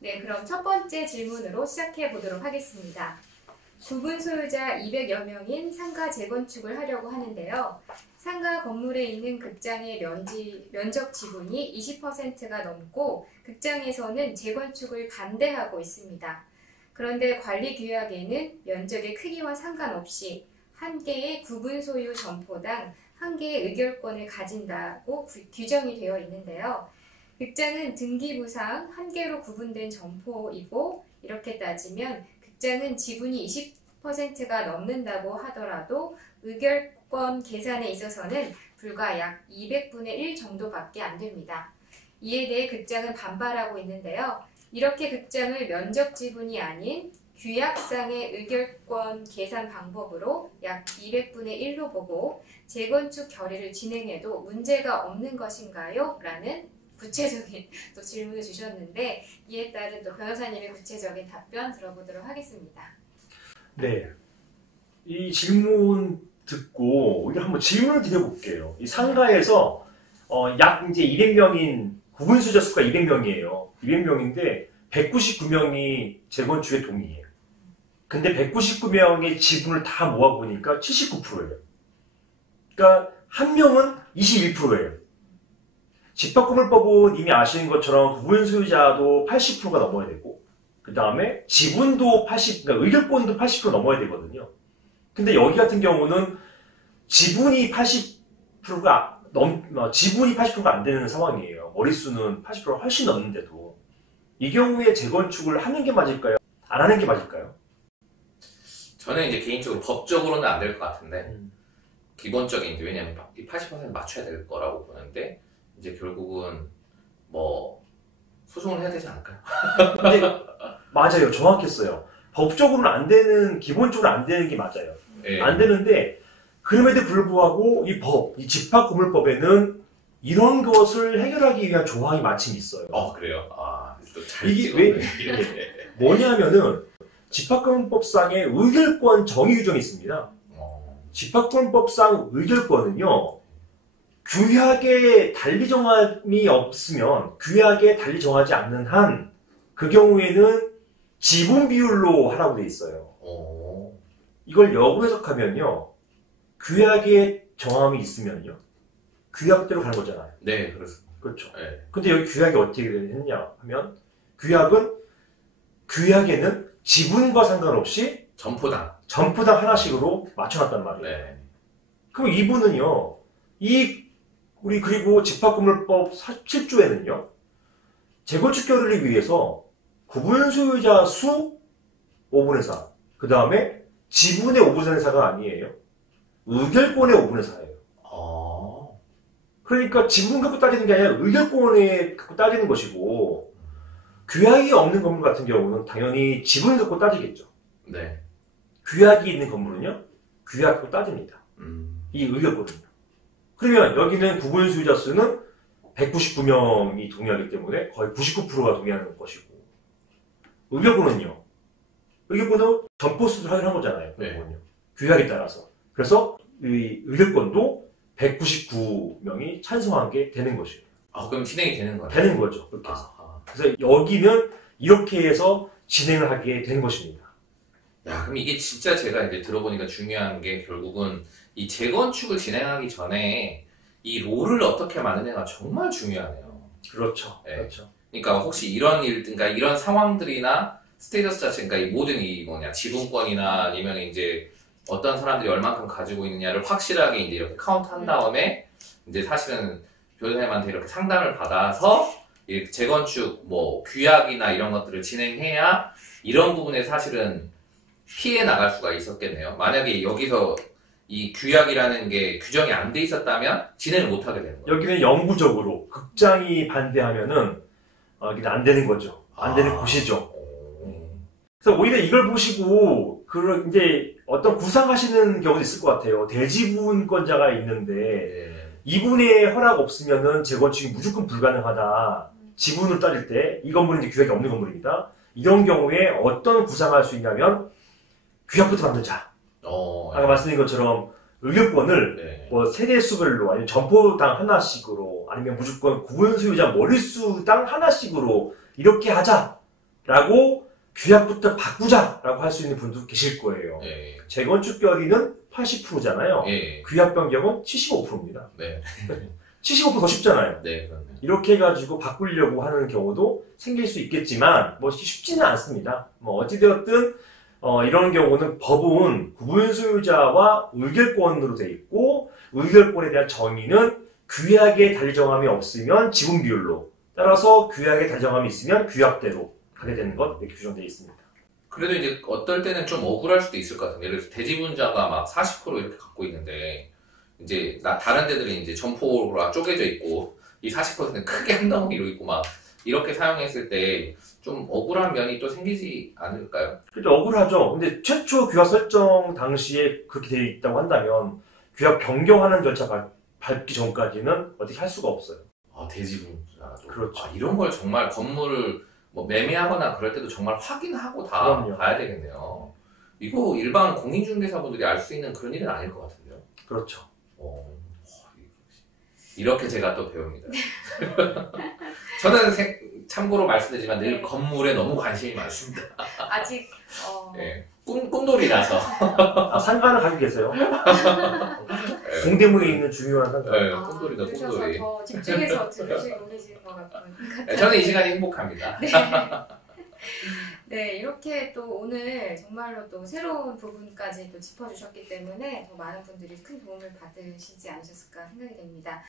네, 그럼 첫 번째 질문으로 시작해 보도록 하겠습니다. 구분 소유자 200여 명인 상가 재건축을 하려고 하는데요. 상가 건물에 있는 극장의 면적 지분이 20%가 넘고 극장에서는 재건축을 반대하고 있습니다. 그런데 관리 규약에는 면적의 크기와 상관없이 한 개의 구분 소유 점포당 한 개의 의결권을 가진다고 규정이 되어 있는데요. 극장은 등기부상 한 개로 구분된 점포이고 이렇게 따지면 극장은 지분이 20%가 넘는다고 하더라도 의결권 계산에 있어서는 불과 약 200분의 1 정도밖에 안 됩니다. 이에 대해 극장은 반발하고 있는데요. 이렇게 극장을 면적 지분이 아닌 규약상의 의결권 계산 방법으로 약 200분의 1로 보고 재건축 결의를 진행해도 문제가 없는 것인가요? 라는 구체적인 또 질문을 주셨는데 이에 따른 또 변호사님의 구체적인 답변 들어보도록 하겠습니다. 네, 이 질문 듣고 우리 한번 질문을 드려볼게요. 이 상가에서 약 이제 200명인 구분 소유자 수가 200명이에요. 200명인데 199명이 재건축에 동의해요. 근데 199명의 지분을 다 모아보니까 79%예요. 그러니까 한 명은 21%예요. 집합건물법은 이미 아시는 것처럼 구분 소유자도 80%가 넘어야 되고 그 다음에 지분도 그러니까 의결권도 80% 넘어야 되거든요. 근데 여기 같은 경우는 지분이 80%가 안 되는 상황이에요. 머릿수는 80%가 훨씬 넘는데도 이 경우에 재건축을 하는 게 맞을까요? 안 하는 게 맞을까요? 저는 이제 개인적으로 법적으로는 안 될 것 같은데 기본적인 게 왜냐면 이 80% 맞춰야 될 거라고 보는데 이제 결국은 뭐 소송을 해야 되지 않을까요? 근데 맞아요. 정확했어요. 법적으로는 안 되는, 기본적으로 안 되는 게 맞아요. 네. 안 되는데 그럼에도 불구하고 이 집합건물법에는 이런 것을 해결하기 위한 조항이 마침 있어요. 그래요? 또 잘 이게 왜 뭐냐면은 집합건물법상의 의결권 정의 규정이 있습니다. 집합건물법상 의결권은요. 규약에 달리 정함이 없으면 규약에 달리 정하지 않는 한 그 경우에는 지분 비율로 하라고 돼 있어요. 이걸 역으로 해석하면요. 규약에 정함이 있으면요. 규약대로 가는 거잖아요. 네, 그렇습니다. 그렇죠. 네. 근데 여기 규약이 어떻게 했냐 하면 규약에는 지분과 상관없이 점포당 하나씩으로 맞춰놨단 말이에요. 네. 그럼 이분은요. 그리고 집합건물법 7조에는요. 재건축 결의를 위해서 구분 소유자 수 5분의 4. 그 다음에 지분의 5분의 4가 아니에요. 의결권의 5분의 4예요. 그러니까 지분 갖고 따지는 게 아니라 의결권에 갖고 따지는 것이고 규약이 없는 건물 같은 경우는 당연히 지분 갖고 따지겠죠. 네. 규약이 있는 건물은요. 규약 갖고 따집니다. 이 의결권은요. 그러면 여기는 구분 소유자 수는 199명이 동의하기 때문에 거의 99%가 동의하는 것이고 의결권은 점포 수를 하는 거잖아요. 네. 규약에 따라서. 그래서 이 의결권도 199명이 찬성한 게 되는 것이에요. 그럼 진행이 되는 거예요? 되는 거죠. 그렇게 해서. 그래서 여기는 이렇게 해서 진행을 하게 된 것입니다. 야, 그럼 이게 진짜 제가 이제 들어보니까 중요한 게 결국은 이 재건축을 진행하기 전에 이 롤을 어떻게 만드냐가 정말 중요하네요. 그렇죠. 네. 그렇죠. 그러니까 혹시 이런 그러니까 이런 상황들이나 스테이터스 자체, 그러니까 이 모든 지분권이나 아니면 이제 어떤 사람들이 얼만큼 가지고 있느냐를 확실하게 이제 이렇게 카운트한 다음에 이제 사실은 변호사님한테 이렇게 상담을 받아서 이 재건축 규약이나 이런 것들을 진행해야 이런 부분에 사실은 피해 나갈 수가 있었겠네요. 만약에 여기서 이 규약이라는 게 규정이 안 돼 있었다면 진행을 못 하게 되는 거예요. 여기는 영구적으로 극장이 반대하면은 이게 안 되는 거죠. 안 되는 곳이죠. 그래서 오히려 이걸 보시고 이제 어떤 구상하시는 경우도 있을 것 같아요. 대지분권자가 있는데 이분의 허락 없으면은 재건축이 무조건 불가능하다. 지분을 따질 때 이 건물은 이제 규약이 없는 건물입니다. 이런 경우에 어떤 구상할 수 있냐면 규약부터 만들자. 아까 말씀드린 것처럼 의결권을 세대 수별로 아니면 점포당 하나씩으로 아니면 무조건 구분 소유자 머릿수당 하나씩으로 이렇게 하자. 라고 규약부터 바꾸자라고 할 수 있는 분도 계실 거예요. 예. 재건축 결의는 80%잖아요. 예. 규약 변경은 75%입니다. 네. 75%더 쉽잖아요. 네, 그렇네요. 이렇게 해가지고 바꾸려고 하는 경우도 생길 수 있겠지만 뭐 쉽지는 않습니다. 뭐 어찌되었든 이런 경우는 법은 구분 소유자와 의결권으로 돼 있고 의결권에 대한 정의는 규약에 달리 정함이 없으면 지분 비율로 따라서 규약에 달리 정함이 있으면 규약대로 하게 되는 것 이렇게 규정되어 있습니다. 그래도 이제 어떨 때는 좀 억울할 수도 있을 것 같은데, 예를 들어서 대지분자가 막 40% 이렇게 갖고 있는데, 이제 다른 데들은 이제 점포로 쪼개져 있고, 이 40%는 크게 한 덩어리로 있고 막 이렇게 사용했을 때 좀 억울한 면이 또 생기지 않을까요? 그렇죠. 억울하죠. 근데 최초 규약 설정 당시에 그렇게 되어 있다고 한다면 규약 변경하는 절차 밟기 전까지는 어떻게 할 수가 없어요. 아, 대지분자도. 그렇죠. 아, 이런 걸 정말 건물을 뭐 매매하거나 그럴 때도 정말 확인하고 다 그럼요. 봐야 되겠네요. 이거 일반 공인중개사분들이 알 수 있는 그런 일은 아닐 것 같은데요. 그렇죠. 이렇게 제가 또 배웁니다. 저는 참고로 말씀드리지만 늘 네. 건물에 너무 관심이 많습니다. 아직 네. 꿈돌이라서. 상가는 가지고 계세요? 동대문에 있는 중요한 상가. 네, 꿈돌이다, 그러셔서 꿈돌이. 더 집중해서 들으시고 계실 것 같아요. 네, 저는 이 시간이 행복합니다. 네, 이렇게 또 오늘 정말로 또 새로운 부분까지 또 짚어주셨기 때문에 더 많은 분들이 큰 도움을 받으시지 않으셨을까 생각이 됩니다.